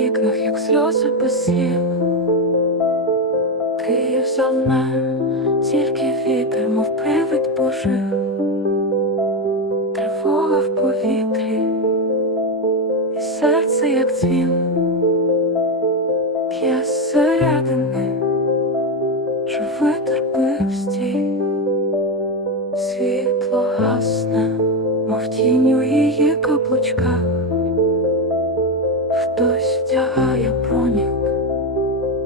вікнах, як сльози без слів. Київ завмер, тільки вітер, мов привид пожив, тривога в повітрі, і серце, як дзвін, п'є зсередини, що витерпив стій, світло гасне, мов тінь у її каблучках. Хтось втягає пронік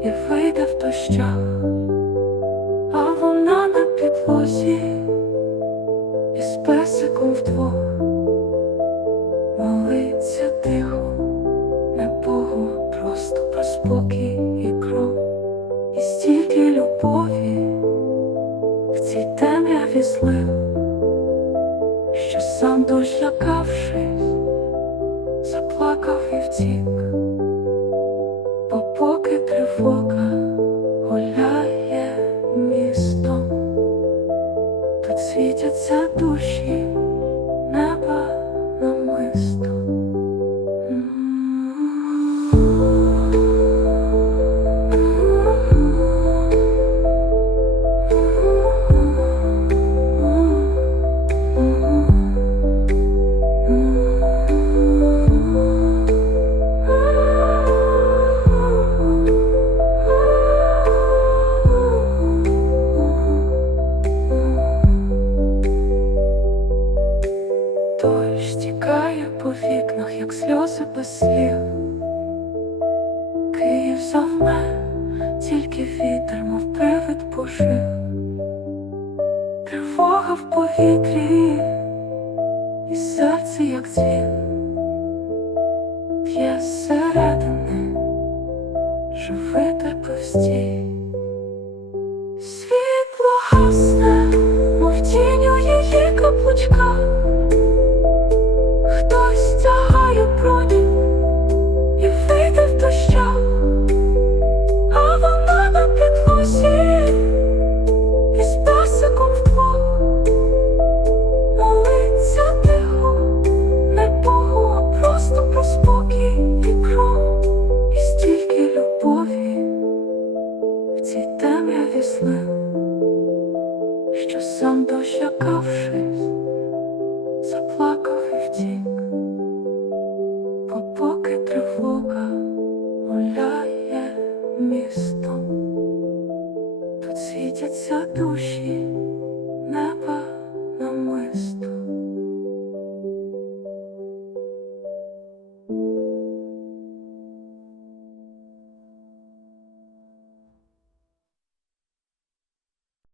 і вийде в дощах, а вона на підлозі із песиком вдвох молиться тихо, не Богу, просто про спокій і кров, і стільки любові в цій темряві злив, що сам дощ лякавшись заплакав і втік, бо поки тривога гуляє містом, тут світяться душі як сльози без слів. Київ завмер, тільки вітер, мов привид пожив. Тривога в повітрі, і серце, як дзвін, п'є зсередини, що витерпив сном. Тут світяться душі, неба намисто.